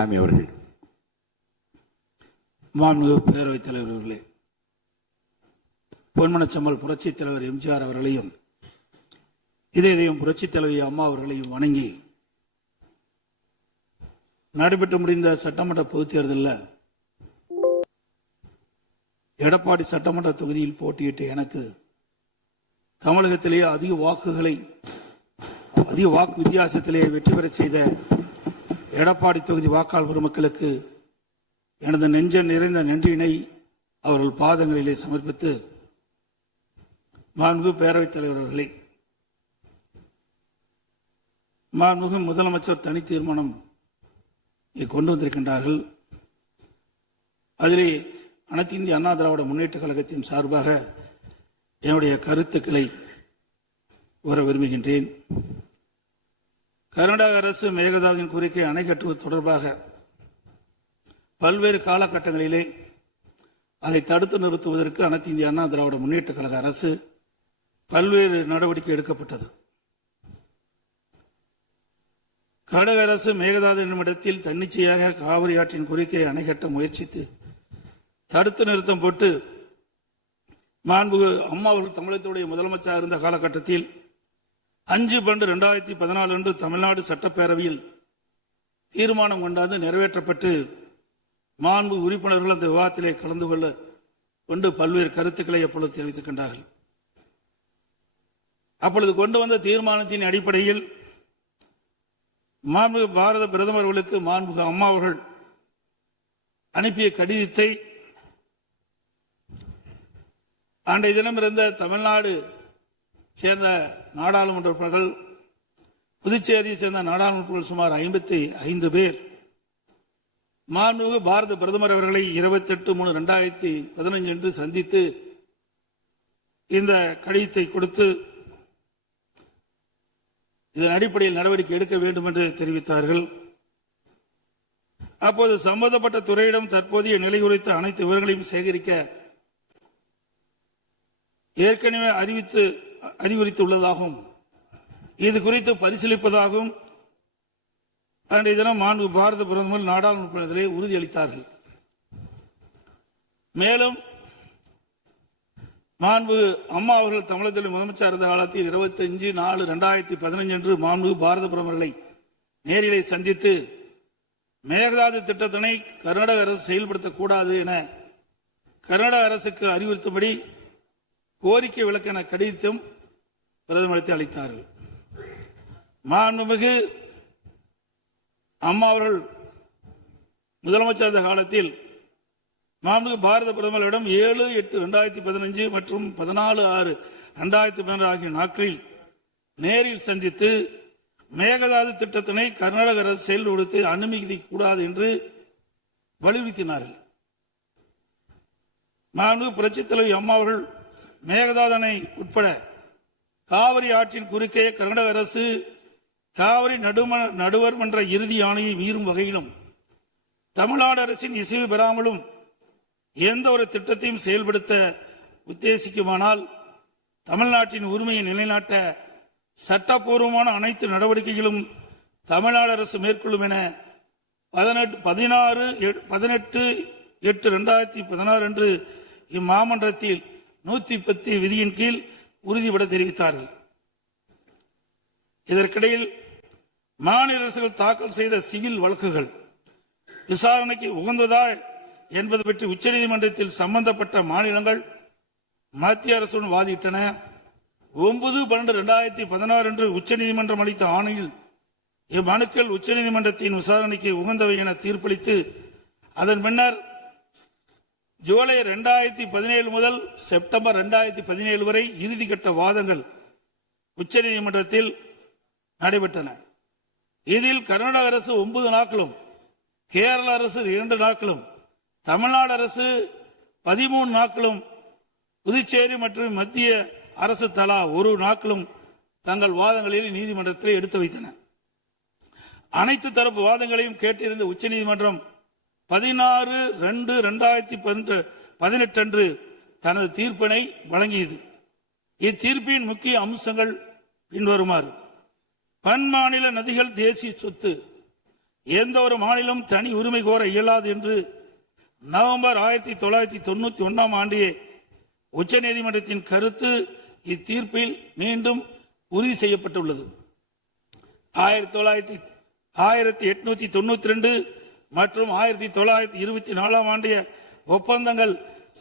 அவர்கள். மாண்புமிகு பேரவைத் தலைவர் அவர்களே, பொன்மனச்செம்மல் புரட்சித் தலைவர் எம்ஜிஆர் அவர்களையும் இதயம் புரட்சித் தலைவி அம்மா அவர்களையும் வணங்கி நடைபெற்று முடிந்த சட்டமன்ற பொதுத் தேர்தலில் எடப்பாடி சட்டமன்ற தொகுதியில் போட்டியிட்ட எனக்கு தமிழகத்திலேயே அதிக வாக்கு வித்தியாசத்திலே வெற்றி பெற செய்த எடப்பாடி தொகுதி வாக்காளர் பெருமக்களுக்கு எனது நெஞ்ச நிறைந்த நன்றியினை அவர்கள் பாதங்களிலே சமர்ப்பித்து, மாண்புமிகு பேரவைத் தலைவர் அவர்களே, மாண்புமிகு முதலமைச்சர் தனி தீர்மானம் கொண்டு வந்திருக்கின்றார்கள். அதிலே அனைத்து இந்திய அண்ணா திராவிட முன்னேற்ற கழகத்தின் சார்பாக என்னுடைய கருத்துக்களை கூற விரும்புகின்றேன். கர்நாடக அரசு மேகதாதுவின் கோரிக்கை அணை கட்டுவது தொடர்பாக பல்வேறு காலகட்டங்களிலே அதை தடுத்து நிறுத்துவதற்கு அனைத்து இந்திய அண்ணா திராவிட முன்னேற்ற கழக அரசு பல்வேறு நடவடிக்கை எடுக்கப்பட்டது. கர்நாடக அரசு மேகதாது என்னும் இடத்தில் தன்னிச்சையாக காவிரி ஆற்றின் கோரிக்கையை அணை கட்ட முயற்சித்து தடுத்து நிறுத்தம் போட்டு மாண்புமிகு அம்மா அவர்கள் தமிழகத்துடைய முதலமைச்சராக இருந்த காலகட்டத்தில் 5/12/2014 அன்று தமிழ்நாடு சட்டப்பேரவையில் தீர்மானம் கொண்டாந்து நிறைவேற்றப்பட்டு மாண்பு உறுப்பினர்கள் அந்த விவாதத்திலே கலந்து கொண்டு பல்வேறு கருத்துக்களை அப்பொழுது தெரிவித்திருக்கின்றார்கள். அப்பொழுது கொண்டு வந்த தீர்மானத்தின் அடிப்படையில் மாண்புமிகு பாரத பிரதமர் அவர்களுக்கு மாண்புமிகு அம்மா அவர்கள் அனுப்பிய கடிதத்தை அன்றைய தினம் இருந்த தமிழ்நாடு சேர்ந்த நாடாளுமன்ற உறுப்பினர்கள், புதுச்சேரியை சேர்ந்த நாடாளுமன்ற உறுப்பினர்கள் சுமார் 55 பேர் மாண்புமிகு பாரத பிரதமர் அவர்களை 28/3/2015 அன்று சந்தித்து இந்த கடிதத்தை கொடுத்து இதன் அடிப்படையில் நடவடிக்கை எடுக்க வேண்டும் என்று தெரிவித்தார்கள். அப்போது சம்பந்தப்பட்ட துறையிடம் தற்போதைய நிலை குறித்த அனைத்து விவரங்களையும் சேகரிக்க ஏற்கனவே அறிவுறுத்தியுள்ளதாகவும் இது குறித்து பரிசீலிப்பதாகவும் அன்றைய தினம் மாண்புமிகு பாரத பிரதமர் நாடாளுமன்றத்திலே உறுதியளித்தார்கள். மேலும் மாண்புமிகு அம்மா அவர்கள் தமிழகத்தில் முதலமைச்சர் இருந்த காலத்தில் 25/4/2015 அன்று மாண்புமிகு பாரத பிரதமர்களை நேரிலே சந்தித்து மேகதாது திட்டத்தினை கர்நாடக அரசு செயல்படுத்தக்கூடாது என கர்நாடக அரசுக்கு அறிவுறுத்தும்படி கோரிக்கை விளக்கென கடிதம் பிரதமருக்கு அளித்தார்கள். மாண்புமிகு அம்மா அவர்கள் முதலமைச்சர் இருந்த காலத்தில் மாண்புமிகு பாரத பிரதமரிடம் 7/8/2015 மற்றும் 14/6/2016 ஆகிய நாட்களில் நேரில் சந்தித்து மேகதாது திட்டத்தினை கர்நாடக அரசு செயல்படுத்த அனுமதிக்க கூடாது என்று வலியுறுத்தினார்கள். மாண்புமிகு புரட்சித் தலைவி அம்மா அவர்கள் மேகதாது அணை உட்பட காவிரி ஆற்றின் குறுக்கே கர்நாடக அரசு காவிரி நடுவர் மன்ற இறுதி ஆணையை மீறும் வகையிலும் தமிழ்நாடு அரசின் இசைவு பெறாமலும் எந்த ஒரு திட்டத்தையும் செயல்படுத்த உத்தேசிக்குமானால் தமிழ்நாட்டின் உரிமையை நிலைநாட்ட சட்டப்பூர்வமான அனைத்து நடவடிக்கைகளும் தமிழ்நாடு அரசு மேற்கொள்ளும் என 18/8/2016 அன்று இம்மாமன்றத்தில் 110 விதியின் கீழ் உறுதிபட தெரிவித்தார்கள். இதற்கிடையில் மாநில அரசுகள் தாக்கல் செய்த சிவில் வழக்குகள் விசாரணைக்கு உகந்ததா என்பது பற்றி உச்சநீதிமன்றத்தில் சம்பந்தப்பட்ட மாநிலங்கள் மத்திய அரசுடன் வாதிட்டன. 9/12/2016 அன்று உச்சநீதிமன்றம் அளித்த ஆணையில் இம்மனுக்கள் உச்சநீதிமன்றத்தின் விசாரணைக்கு உகந்தவை என தீர்ப்பளித்து அதன் பின்னர் ஜூலை 2017 முதல் செப்டம்பர் 2017 வரை இறுதிக்கட்ட வாதங்கள் உச்சநீதிமன்றத்தில் நடைபெற்றன. இதில் கர்நாடக அரசு 9 நாட்களும், கேரள அரசு 2 நாட்களும், தமிழ்நாடு அரசு 13 நாட்களும், புதுச்சேரி மற்றும் மத்திய அரசு தலா 1 நாட்களும் தங்கள் வாதங்களில் நீதிமன்றத்தில் எடுத்து வைத்தன. அனைத்து தரப்பு வாதங்களையும் கேட்டிருந்த உச்சநீதிமன்றம் 16/2/2018 அன்று தனது தீர்ப்பினை வழங்கியது. இத்தீர்ப்பின் முக்கிய அம்சங்கள் பின்வருமாறு: பன்மாநில நதிகள் தேசிய சொத்து, எந்த ஒரு மாநிலம் தனி உரிமை கோர இயலாது என்று நவம்பர் 1991 ஆண்டிய உச்சநீதிமன்றத்தின் கருத்து இத்தீர்ப்பில் மீண்டும் உறுதி செய்யப்பட்டுள்ளது. 1892 மற்றும் 1924 ஆண்டிய ஒப்பந்தங்கள்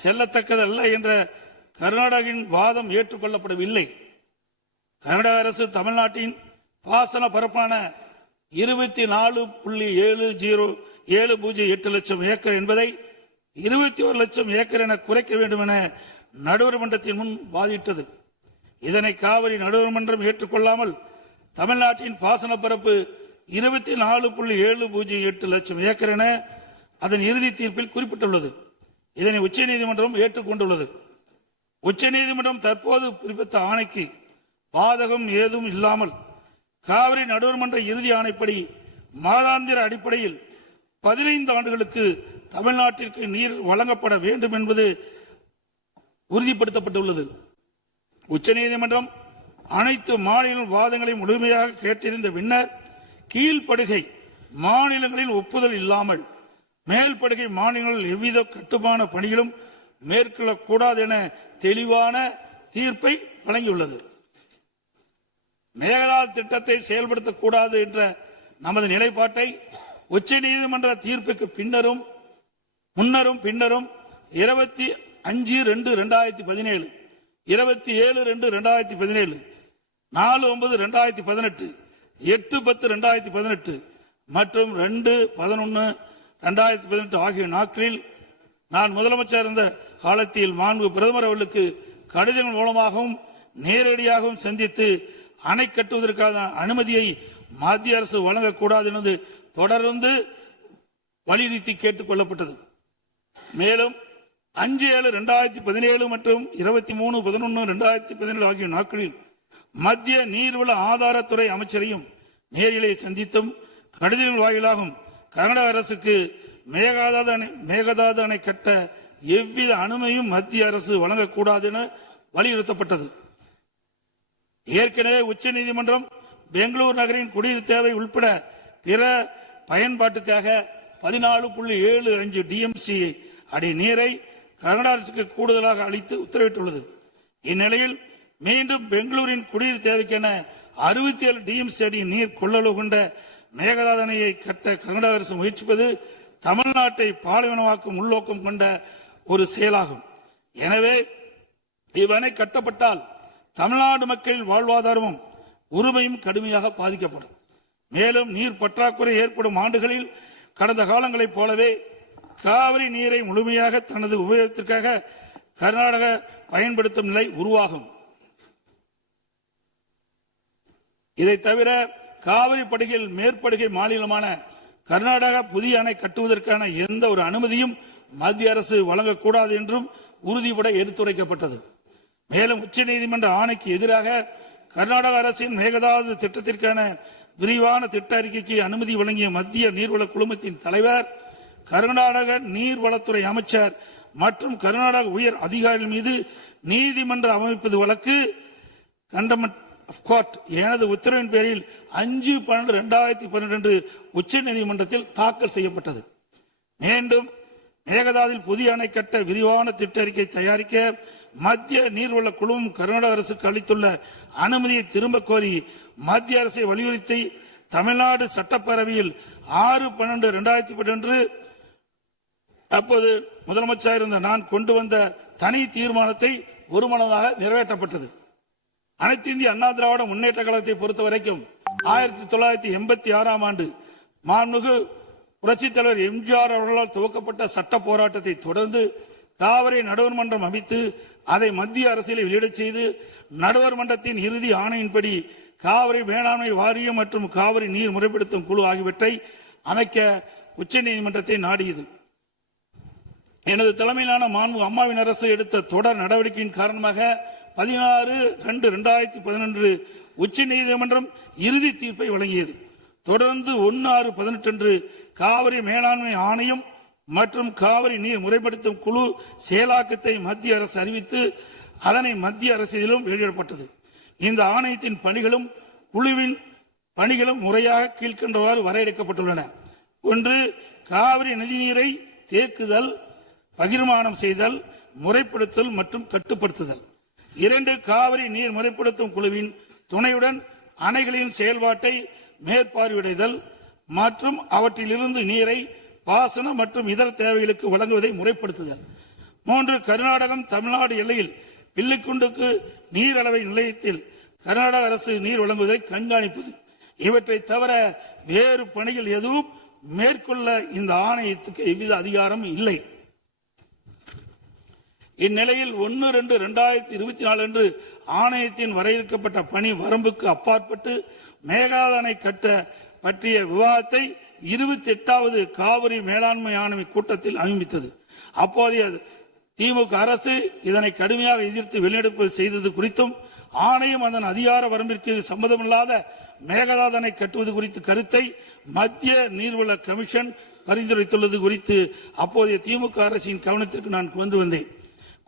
செல்லத்தக்கதல்ல என்ற கர்நாடகின் வாதம் ஏற்றுக்கொள்ளப்படவில்லை. கர்நாடக அரசு தமிழ்நாட்டின் பாசன பரப்பான 24.7008 லட்சம் ஏக்கர் என்பதை 21 லட்சம் ஏக்கர் என குறைக்க வேண்டும் என நடுவர் மன்றத்தின் முன் வாதிட்டது. இதனை காவிரி நடுவர் மன்றம் ஏற்றுக்கொள்ளாமல் தமிழ்நாட்டின் பாசன பரப்பு 24.708 லட்சம் ஏக்கர் என அதன் இறுதி தீர்ப்பில் குறிப்பிட்டுள்ளது. இதனை உச்சநீதிமன்றம் ஏற்றுக்கொண்டுள்ளது. உச்சநீதிமன்றம் தற்போது பிறப்பித்த ஆணைக்கு பாதகம் ஏதும் இல்லாமல் காவிரி நடுவர் மன்ற இறுதி ஆணைப்படி மாதாந்திர அடிப்படையில் 15 ஆண்டுகளுக்கு தமிழ்நாட்டிற்கு நீர் வழங்கப்பட வேண்டும் என்பது உறுதிப்படுத்தப்பட்டுள்ளது. உச்சநீதிமன்றம் அனைத்து மாநில வாதங்களை முழுமையாக கேட்டிருந்த பின்னர் கீழ்ப்படுகை மாநிலங்களின் ஒப்புதல் இல்லாமல் மேல்படுகை மாநிலங்களில் எவ்வித கட்டுமான பணிகளும் மேற்கொள்ளக்கூடாது என தெளிவான தீர்ப்பை வழங்கியுள்ளது. மேகதாது திட்டத்தை செயல்படுத்தக்கூடாது என்ற நமது நிலைப்பாட்டை உச்சநீதிமன்ற தீர்ப்புக்கு முன்னரும் பின்னரும் 25/2/2017, 27/2/2017, 4/9/2018, 8/10/2018 மற்றும் 2/11/2018 ஆகிய நாட்களில் நான் முதலமைச்சர் இருந்த காலத்தில் மாண்பு பிரதமர் அவர்களுக்கு கடிதங்கள் மூலமாகவும் நேரடியாகவும் சந்தித்து அணை கட்டுவதற்கான அனுமதியை மத்திய அரசு வழங்கக்கூடாது என்று தொடர்ந்து வலியுறுத்தி கேட்டுக் கொள்ளப்பட்டது. மேலும் 5/7/2017 மற்றும் 23/11/2017 ஆகிய நாட்களில் மத்திய நீர்வள ஆதாரத்துறை அமைச்சரையும் நேரிலே சந்தித்தும் கடிதங்கள் வாயிலாகவும் கர்நாடக அரசுக்கு மேகதாது அணை கட்ட எவ்வித அனுமதியும் மத்திய அரசு வழங்கக்கூடாது என வலியுறுத்தப்பட்டது. ஏற்கனவே உச்சநீதிமன்றம் பெங்களூர் நகரின் குடிநீர் தேவை உட்பட பிற பயன்பாட்டுக்காக 14.75 டிஎம்சி அடி நீரை கர்நாடக அரசுக்கு கூடுதலாக அளித்து உத்தரவிட்டுள்ளது. இந்நிலையில் மீண்டும் பெங்களூரின் குடிநீர் தேவைக்கென 67 டிஎம்சி அடி நீர் கொள்ளளவு கொண்ட மேகதாது அணையை கட்ட கர்நாடக அரசு முயற்சிப்பது தமிழ்நாட்டை பாலைவனமாக்கும் உள்நோக்கம் கொண்ட ஒரு செயலாகும். எனவே இவ்வணை கட்டப்பட்டால் தமிழ்நாடு மக்களின் வாழ்வாதாரமும் உரிமையும் கடுமையாக பாதிக்கப்படும். மேலும் நீர் பற்றாக்குறை ஏற்படும் ஆண்டுகளில் கடந்த காலங்களைப் போலவே காவிரி நீரை முழுமையாக தனது உபயோகத்திற்காக கர்நாடக பயன்படுத்தும் நிலை உருவாகும். இதை தவிர காவிரி படுகையில் மேற்படுகை மாநிலமான கர்நாடகா புதிய அணை கட்டுவதற்கான எந்த ஒரு அனுமதியும் மத்திய அரசு வழங்கக்கூடாது என்றும் உறுதிபட எடுத்துரைக்கப்பட்டது. மேலும் உச்சநீதிமன்ற ஆணைக்கு எதிராக கர்நாடக அரசின் மேகதாது திட்டத்திற்கான விரிவான திட்ட அறிக்கைக்கு அனுமதி வழங்கிய மத்திய நீர்வள குழுமத்தின் தலைவர், கர்நாடக நீர்வளத்துறை அமைச்சர் மற்றும் கர்நாடக உயர் அதிகாரிகள் மீது நீதிமன்ற அமைப்பது வழக்கு கண்டமெண்ட் ஆஃப் கோர்ட் எனது உத்தரவின் பேரில் 5/12/2012 உச்சநீதிமன்றத்தில் தாக்கல் செய்யப்பட்டது. மீண்டும் மேகதாதில் புதிய அணை கட்ட விரிவான திட்ட அறிக்கை தயாரிக்க மத்திய நீர்வள குழுமம் கர்நாடக அரசுக்கு அளித்துள்ள அனுமதியை திரும்ப கோரி மத்திய அரசை வலியுறுத்தி தமிழ்நாடு சட்டப்பேரவையில் 6/12/2012 அப்போது முதலமைச்சர் இருந்த நான் கொண்டு வந்த தனி தீர்மானத்தை ஒருமனதாக நிறைவேற்றப்பட்டது. அனைத்து இந்திய அண்ணா திராவிட முன்னேற்ற கழகத்தை பொறுத்தவரைக்கும் 1986 ஆண்டு மாண்புமிகு புரட்சித் தலைவர் எம்ஜிஆர் அவர்களால் துவக்கப்பட்ட சட்ட போராட்டத்தை தொடர்ந்து காவிரி நடுவர் மன்றம் அமைத்து அதை மத்திய அரசியலை வெளியிடச் செய்து நடுவர் மன்றத்தின் இறுதி ஆணையின்படி காவிரி மேலாண்மை வாரியம் மற்றும் காவிரி நீர் முறைப்படுத்தும் குழு ஆகியவற்றை அமைக்க உச்சநீதிமன்றத்தை நாடியது. எனது தலைமையிலான மாண்பு அம்மாவின் அரசு எடுத்த தொடர் நடவடிக்கையின் காரணமாக 16/2/2011 உச்சநீதிமன்றம் இறுதி தீர்ப்பை வழங்கியது. தொடர்ந்து 1/6/18 காவிரி மேலாண்மை ஆணையம் மற்றும் காவிரி நீர் முறைப்படுத்தும் குழு செயலாக்கத்தை மத்திய அரசு அறிவித்து அதனை மத்திய அரசியலிலும் வெளியிடப்பட்டது. இந்த ஆணையத்தின் பணிகளும் குழுவின் பணிகளும் முறையாக கீழ்கண்டவாறு வரையறுக்கப்பட்டுள்ளன. ஒன்று, காவிரி நதிநீரை தேக்குதல், பகிர்மானம் செய்தல், முறைப்படுத்தல் மற்றும் கட்டுப்படுத்துதல். 2, காவிரி நீர் முறைப்படுத்தும் குழுவின் துணையுடன் அணைகளின் செயல்பாட்டை மேற்பார்வையிடுதல் மற்றும் அவற்றிலிருந்து நீரை பாசன மற்றும் இதர தேவைகளுக்கு வழங்குவதை முறைப்படுத்துதல். 3, கர்நாடகம் தமிழ்நாடு எல்லையில் பில்லிக்குண்டுக்கு நீர் அளவை நிலையத்தில் கர்நாடக அரசு நீர் வழங்குவதை கண்காணிப்பது. இவற்றை தவிர வேறு பணிகள் எதுவும் மேற்கொள்ள இந்த ஆணையத்துக்கு எவ்வித அதிகாரம் இல்லை. இந்நிலையில் 1/2/2024 அன்று ஆணையத்தின் வரையறுக்கப்பட்ட பணி வரம்புக்கு அப்பாற்பட்டு மேகதாது அணை கட்ட பற்றிய விவாதத்தை 28வது காவிரி மேலாண்மை ஆணைய கூட்டத்தில் அனுமதித்தது. அப்போதைய திமுக அரசு இதனை கடுமையாக எதிர்த்து வெளிநடப்பு செய்தது குறித்தும் ஆணையம் அதன் அதிகார வரம்பிற்கு சம்மதமில்லாத மேகதாது அணை கட்டுவது குறித்த கருத்தை மத்திய நீர்வள கமிஷன் பரிந்துரைத்துள்ளது குறித்து அப்போதைய திமுக அரசின் கவனத்திற்கு நான் கொண்டு வந்தேன்.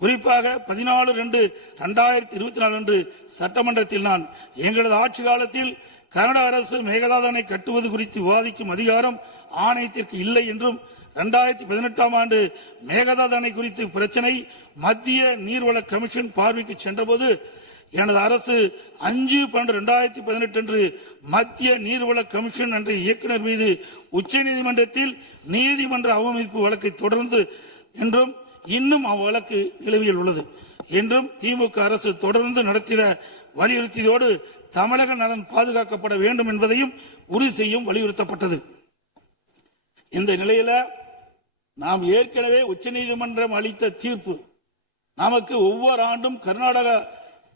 குறிப்பாக 14/2/2024 அன்று சட்டமன்றத்தில் நான் எங்களது ஆட்சி காலத்தில் கர்நாடக அரசு மேகதாது அணை கட்டுவது குறித்து விவாதிக்கும் அதிகாரம் ஆணையத்திற்கு இல்லை என்றும் 2018ஆம் ஆண்டு மேகதாது அணை குறித்து பிரச்சனை மத்திய நீர்வள கமிஷன் பார்வைக்கு சென்றபோது எனது அரசு 5/12/2018 அன்று மத்திய நீர்வள கமிஷன் என்ற இயக்குநர் மீது உச்சநீதிமன்றத்தில் நீதிமன்ற அவமதிப்பு வழக்கை தொடர்ந்து என்றும் இன்னும் அவ்வழக்கு நிலுவையில் உள்ளது என்றும் திமுக அரசு தொடர்ந்து நடத்திட வலியுறுத்தியதோடு தமிழக நலன் பாதுகாக்கப்பட வேண்டும் என்பதையும் உறுதி செய்யும் வலியுறுத்தப்பட்டது. இந்த நிலையில நாம் ஏற்கனவே உச்சநீதிமன்றம் அளித்த தீர்ப்பு நமக்கு ஒவ்வொரு ஆண்டும் கர்நாடக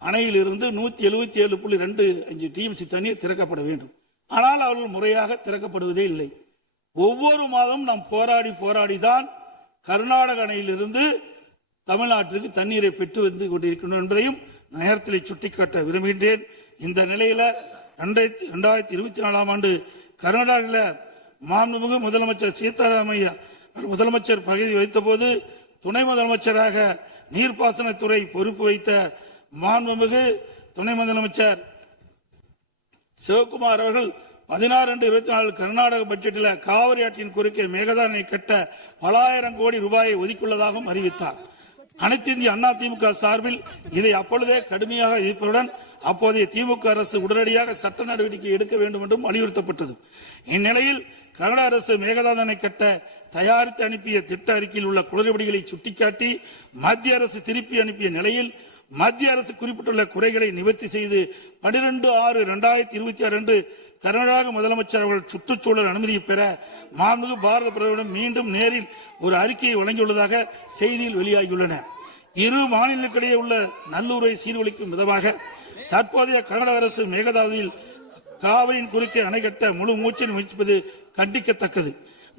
அணையில் இருந்து 177.25 டிஎம்சி தண்ணீர் திறக்கப்பட வேண்டும். ஆனால் அவர்கள் முறையாக திறக்கப்படுவதே இல்லை. ஒவ்வொரு மாதம் நாம் போராடிதான் கர்நாடக அணையிலிருந்து தமிழ்நாட்டிற்கு தண்ணீரை பெற்று வந்து கொண்டிருக்கணும் என்பதையும் நேரத்தில் சுட்டிக்காட்ட விரும்புகின்றேன். இந்த நிலையில 2024ஆம் ஆண்டு கர்நாடகாவில் மாண்புமிகு முதலமைச்சர் சீதாராமையா முதலமைச்சர் பதவி வைத்த போது துணை முதலமைச்சராக நீர்ப்பாசனத்துறை பொறுப்பு வைத்த மாண்புமிகு துணை முதலமைச்சர் சிவகுமார் அவர்கள் 16/24 கர்நாடக பட்ஜெட்டில் காவிரி ஆற்றின் குறுக்கே மேகதாது அணை கட்ட பல ஆயிரம் கோடி ரூபாயை ஒதுக்கியுள்ளதாகவும் அறிவித்தார். அனைத்து இந்திய அண்ணா திமுக சார்பில் இதை அப்பொழுதே கடுமையாக எதிர்ப்பதுடன் அப்போதைய திமுக அரசு உடனடியாக சட்ட நடவடிக்கை எடுக்க வேண்டும் என்றும் வலியுறுத்தப்பட்டது. இந்நிலையில் கர்நாடக அரசு மேகதாது அணை கட்ட தயாரித்து அனுப்பிய திட்ட அறிக்கையில் உள்ள குளறுபடிகளை சுட்டிக்காட்டி மத்திய அரசு திருப்பி அனுப்பிய நிலையில் மத்திய அரசு குறிப்பிட்டுள்ள குறைகளை நிவர்த்தி செய்து 12/6/2026 அன்று கர்நாடக முதலமைச்சர் அவர்கள் சுற்றுச்சூழல் அனுமதியை பெற மாண்புமிகு பாரத பிரதமரிடம் மீண்டும் நேரில் ஒரு அறிக்கையை வழங்கியுள்ளதாக செய்தியில் வெளியாகியுள்ளன. இரு மாநிலங்களுக்கிடையே உள்ள நல்லுறவை சீர்குலைக்கும் விதமாக தற்போதைய கர்நாடக அரசு மேகதாதுவில் காவிரியின் குறுக்கே அணை கட்ட முழு மூச்சில் முயற்சிப்பது கண்டிக்கத்தக்கது.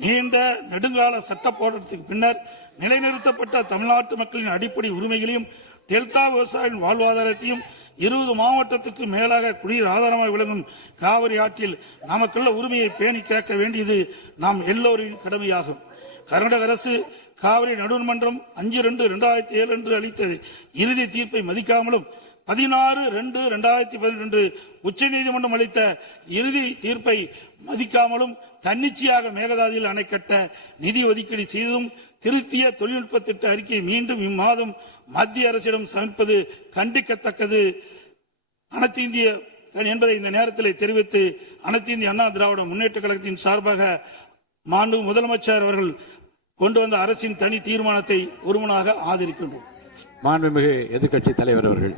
நீண்ட நெடுங்கால சட்ட போராட்டத்திற்கு பின்னர் நிலைநிறுத்தப்பட்ட தமிழ்நாட்டு மக்களின் அடிப்படை உரிமைகளையும் டெல்டா விவசாயிகளின் வாழ்வாதாரத்தையும் 20 மாவட்டத்துக்கு மேலாக குடிநீர் ஆதாரமாக விளங்கும் காவிரி ஆற்றில் நமக்குள்ள உரிமையை பேணி கேட்க வேண்டியது நாம் எல்லோரின் கடமையாகும். கர்நாடக அரசு காவிரி நடுவர்மன்றம் 5/2/2007 அன்று அளித்த இறுதி தீர்ப்பை மதிக்காமலும் 16/2/2018 அன்று உச்சநீதிமன்றம் அளித்த இறுதி தீர்ப்பை மதிக்காமலும் தன்னிச்சையாக மேகதாதுவில் அணை கட்ட நிதி ஒதுக்கீடு செய்தும் திருத்திய தொழில்நுட்ப திட்ட அறிக்கை மீண்டும் இம்மாதம் மத்திய அரசிடம் சமர்ப்பது கண்டிக்கத்தக்கது அனைத்து இந்திய என்பதை இந்த நேரத்தில் தெரிவித்து அனைத்து இந்திய அண்ணா திராவிட முன்னேற்ற கழகத்தின் சார்பாக மாண்பு முதலமைச்சர் அவர்கள் கொண்டு வந்த அரசின் தனி தீர்மானத்தை ஒருமனாக ஆதரிக்கின்றோம். மாண்புமிகு எதிர்க்கட்சி தலைவர் அவர்கள்.